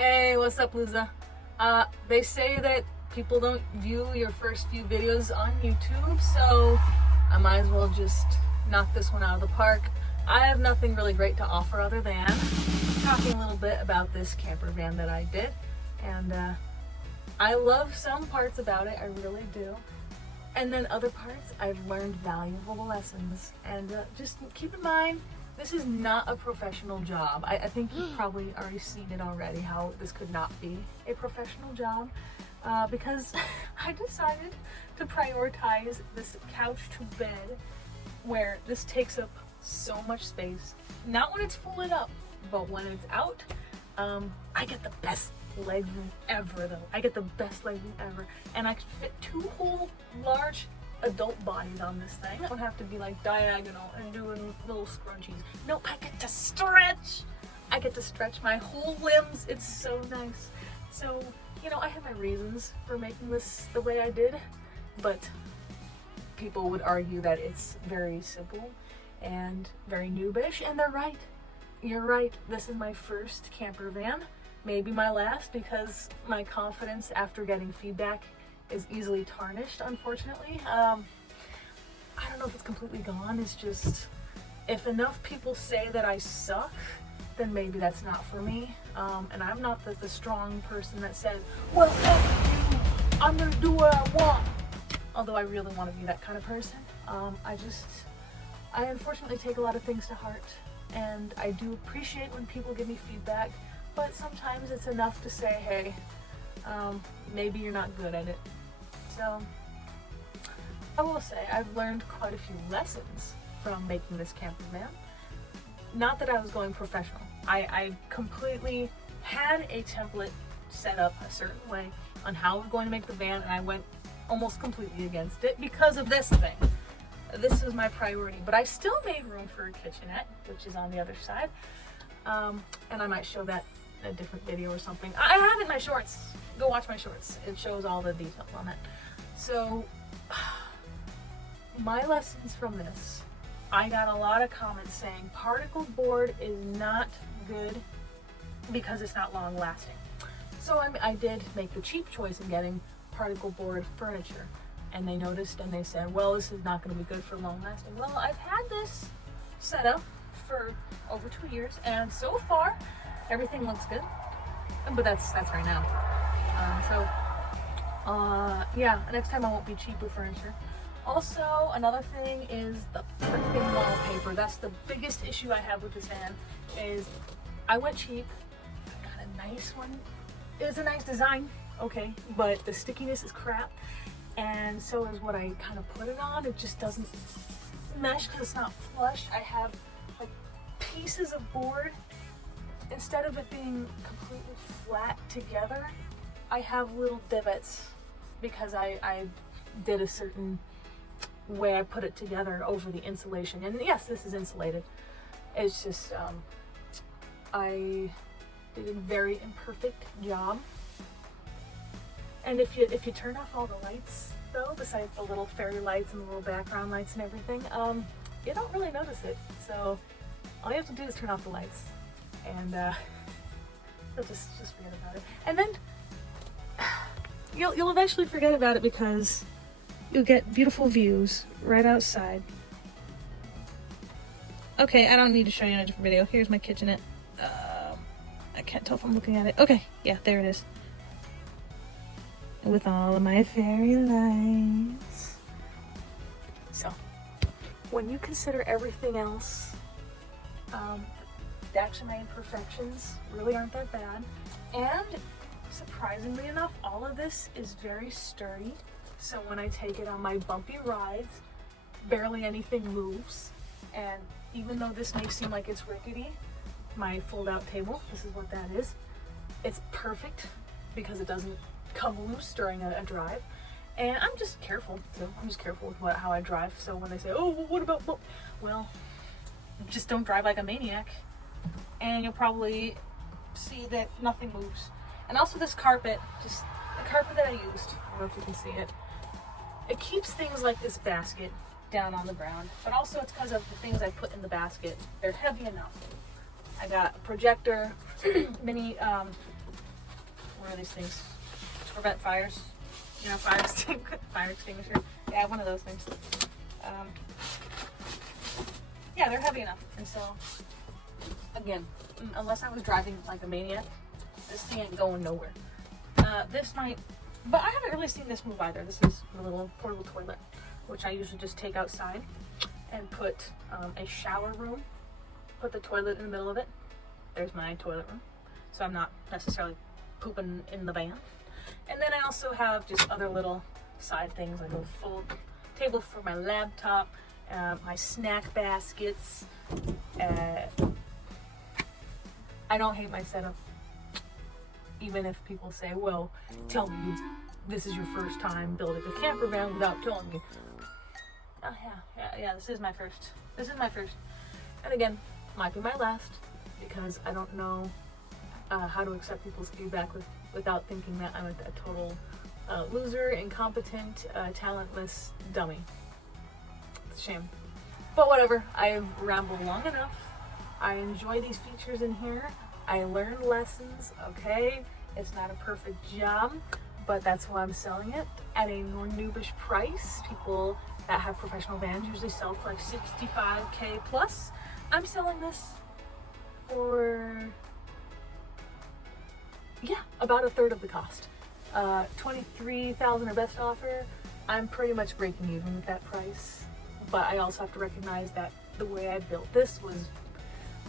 Hey, what's up, Liza? They say that people don't view your first few videos on YouTube, so I might as well just knock this one out of the park. I have nothing really great to offer other than talking a little bit about this camper van that I did. And I love some parts about it, I really do. And then other parts, I've learned valuable lessons. And just keep in mind, this is not a professional job. I think you've probably already seen it already, how this could not be a professional job. Because I decided to prioritize this couch to bed, where this takes up so much space. Not when it's folded up, but when it's out. I get the best legroom ever though. I get the best legroom ever. And I can fit two whole large adult bodies on this thing. I don't have to be like diagonal and doing little scrunchies. No, I get to stretch. I get to stretch my whole limbs. It's so nice. So, you know, I have my reasons for making this the way I did, but people would argue that it's very simple and very noobish, and they're right. You're right. This is my first camper van, maybe my last, because my confidence after getting feedback is easily tarnished, unfortunately. I don't know if it's completely gone. It's just, if enough people say that I suck, then maybe that's not for me. And I'm not the strong person that says, well, F you, I'm gonna do what I want. Although I really want to be that kind of person. I unfortunately take a lot of things to heart, and I do appreciate when people give me feedback, but sometimes it's enough to say, hey, maybe you're not good at it. So I will say I've learned quite a few lessons from making this camper van. Not that I was going professional. I completely had a template set up a certain way on how I was going to make the van, and I went almost completely against it because of this thing. This was my priority, but I still made room for a kitchenette, which is on the other side. And I might show that in a different video or something. I have it in my shorts. Go watch my shorts. It shows all the details on it. So, my lessons from this, I got a lot of comments saying particle board is not good because it's not long lasting. So I did make the cheap choice in getting particle board furniture. And they noticed and they said, well, this is not going to be good for long lasting. Well, I've had this set up for over 2 years, and so far everything looks good. But that's right now. Yeah, next time I won't be cheap with furniture. Also, another thing is the freaking wallpaper. That's the biggest issue I have with this van, is I went cheap. I got a nice one. It's a nice design, okay, but the stickiness is crap. And so is what I kind of put it on. It just doesn't mesh because it's not flush. I have like pieces of board. Instead of it being completely flat together, I have little divots because I did a certain way I put it together over the insulation. And yes, this is insulated. It's just, I did a very imperfect job. And if you turn off all the lights, though, besides the little fairy lights and the little background lights and everything, you don't really notice it. So all you have to do is turn off the lights, and you'll just forget about it. And then you'll eventually forget about it because you'll get beautiful views right outside. Okay, I don't need to show you in a different video. Here's my kitchenette. I can't tell if I'm looking at it. Okay, yeah, there it is. With all of my fairy lights. So, when you consider everything else, actually my imperfections really aren't that bad. And surprisingly enough, all of this is very sturdy. So when I take it on my bumpy rides, barely anything moves. And even though this may seem like it's rickety, my fold-out table, this is what that is, it's perfect because it doesn't come loose during a drive. And I'm just careful too. I'm just careful with how I drive. So when they say, oh, well, what about, well, just don't drive like a maniac, and you'll probably see that nothing moves. And also this carpet, just the carpet that I used, I don't know if you can see it, it keeps things like this basket down on the ground, but also it's because of the things I put in the basket. They're heavy enough. I got a projector, mini What are these things? To prevent fires. You know, fire extinguisher. Yeah, one of those things. Yeah, they're heavy enough. And so, again, unless I was driving like a maniac, this thing ain't going nowhere. This might, but I haven't really seen this move either. This is a little portable toilet, which I usually just take outside and put a shower room, put the toilet in the middle of it. There's my toilet room. So I'm not necessarily pooping in the van. And then I also have just other little side things, like a full table for my laptop, my snack baskets. I don't hate my setup, even if people say, well, tell me this is your first time building a camper van without telling me. Oh yeah, this is my first. And again, might be my last, because I don't know how to accept people's feedback without thinking that I'm a total loser, incompetent, talentless dummy. It's a shame. But whatever, I've rambled long enough. I enjoy these features in here. I learned lessons, okay? It's not a perfect job, but that's why I'm selling it at a noobish price. People that have professional vans usually sell for like $65K plus. I'm selling this for, yeah, about a third of the cost. $23,000 or best offer. I'm pretty much breaking even with that price. But I also have to recognize that the way I built this was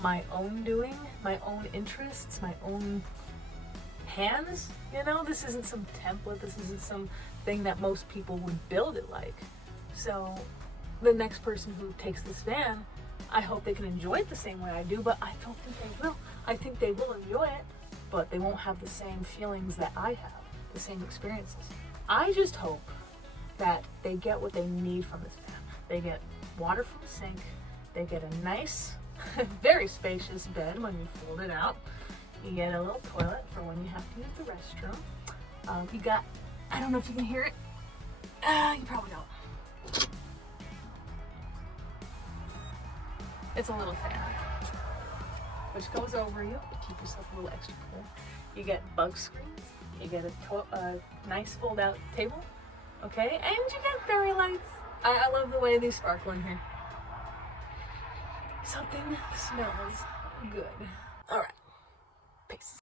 my own doing, my own interests, my own hands. You know, this isn't some template, this isn't some thing that most people would build it like. So the next person who takes this van, I hope they can enjoy it the same way I do, but I don't think they will. I think they will enjoy it, but they won't have the same feelings that I have, the same experiences. I just hope that they get what they need from this van. They get water from the sink, they get a nice, very spacious bed when you fold it out. You get a little toilet for when you have to use the restroom. You got, I don't know if you can hear it. You probably don't. It's a little fan, which goes over you to keep yourself a little extra cool. You get bug screens. You get a nice fold-out table, okay? And you get fairy lights. I love the way these sparkle in here. Something smells good. All right, peace.